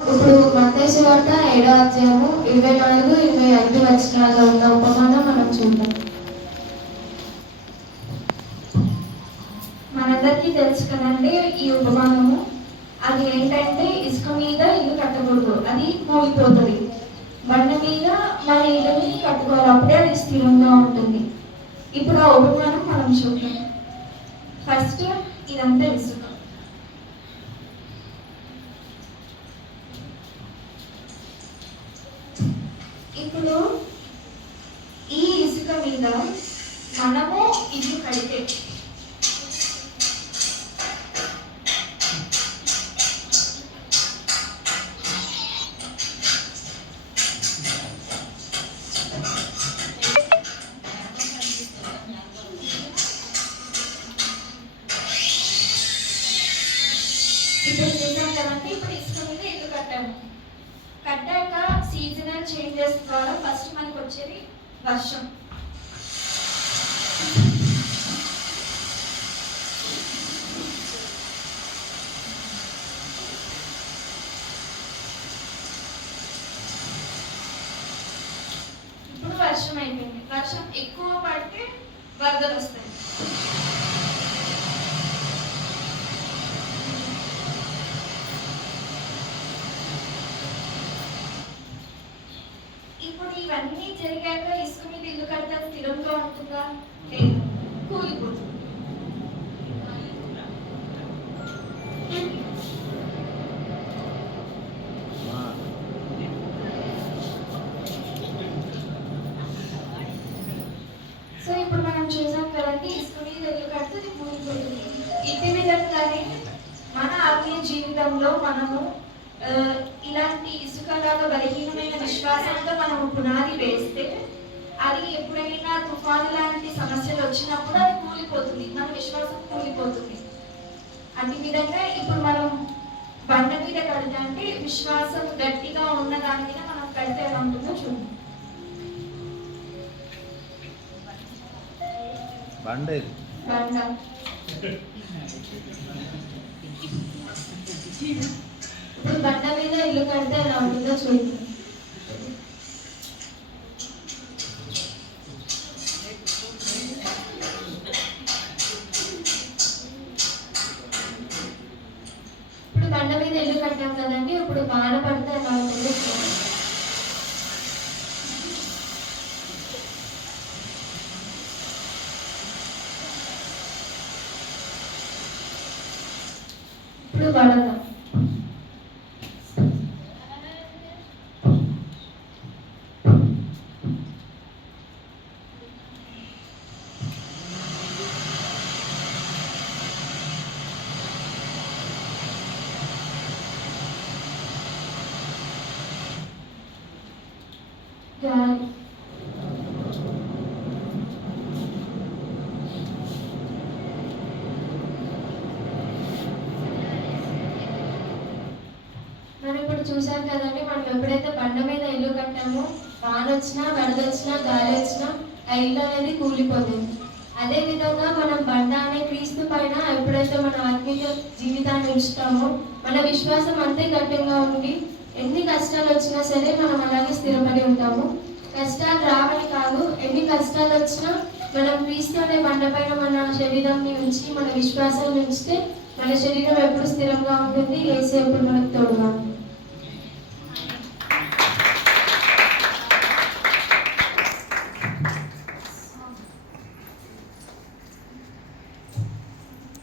ఇప్పుడు మత్తయి సువార్త 7వ అధ్యాయము 24, 25 వచనాల్లో ఉన్న ఉపమానం మనం చూద్దాం. మనందరికీ తెలుసు కదండి ఈ ఉపమానము. అది ఏంటంటే ఇసుక మీద ఇల్లు కట్టకూడదు, అది కూలిపోతుంది. బండ మీద మన ఇల్లుని కట్టుకోవాలి, అప్పుడే అది స్థిరంగా ఉంటుంది. ఇప్పుడు ఆ ఉపమానం మనం చూద్దాం. ఫస్ట్ ఇదంతా ఇసుక. ఇప్పుడు ఈ ఇసుక మీద మనము ఇల్లు కడితే ఇప్పుడు చూసాం కదండి, ఇప్పుడు ఇసుక మీద ఇల్లు కట్టాము. కట్టాక సీజనల్ చేంజెస్ ద్వారా ఫస్ట్ మనకు వచ్చేది వర్షం. ఇప్పుడు వర్షం అయిపోయింది. వర్షం ఎక్కువ పడితే వరదలు వస్తాయి. ఇప్పుడు ఇవన్నీ జరిగాక ఇసుక మీద ఇల్లు కడితే స్థిరంగా ఉంటుందా? లేదు, కూలిపోతుంది. సో ఇప్పుడు మనం చూసాం కదండి, ఇసుక మీద ఇల్లు కడితే అది కూలిపోతుంది. ఇదే విధంగానే మన ఆత్మీయ జీవితంలో మనము ఇలాంటి ఇసుకలాగా బలహీనమైన విశ్వాసంతో మనము పునాది వేస్తే అది ఎప్పుడైనా తుఫాను లాంటి సమస్యలు వచ్చినప్పుడు అది కూలిపోతుంది, మన విశ్వాసం కూలిపోతుంది. అదే విధంగా ఇప్పుడు మనం బండ మీద కడితే, అంటే విశ్వాసం గట్టిగా ఉన్న దాని మీద మనం కడితే ఎలా ఉంటుందో చూడండి. బండ ఇప్పుడు బండ మీద ఇల్లు కడితే ఎలా ఉంటుందో చూడండి. ఇప్పుడు బండ మీద ఇల్లు కట్టాం కదండి, ఇప్పుడు వాన పడితే ఎలా ఉంటుందో చూడండి. ఇప్పుడు వరద. గాలి. మనం ఇప్పుడు చూసాం కదండి, మనం ఎప్పుడైతే బండ మీద ఇల్లు కట్టామో వాన వచ్చినా, వరద వచ్చినా, గాలి వచ్చినా ఆ ఇల్లు అనేది కూలిపోతుంది. అదే విధంగా మనం బండ అనే క్రీస్తు పైన ఎప్పుడైతే మన ఆత్మీయ జీవితాన్ని ఉంచుతామో మన విశ్వాసం అంతే గట్టిగా ఉండి ఎన్ని కష్టాలు వచ్చినా సరే మనం అలాగే స్థిరపడి ఉంటాము. కష్టాలు రావని కాదు, ఎన్ని కష్టాలు వచ్చినా మనం క్రీస్తు అనే బండ పైన మన శరీరాన్ని ఉంచి మన విశ్వాసాన్ని ఉంచితే మన శరీరం ఎప్పుడు స్థిరంగా ఉంటుంది. యేసు ఎప్పుడు మనకు తోడుగా ఉంటుంది.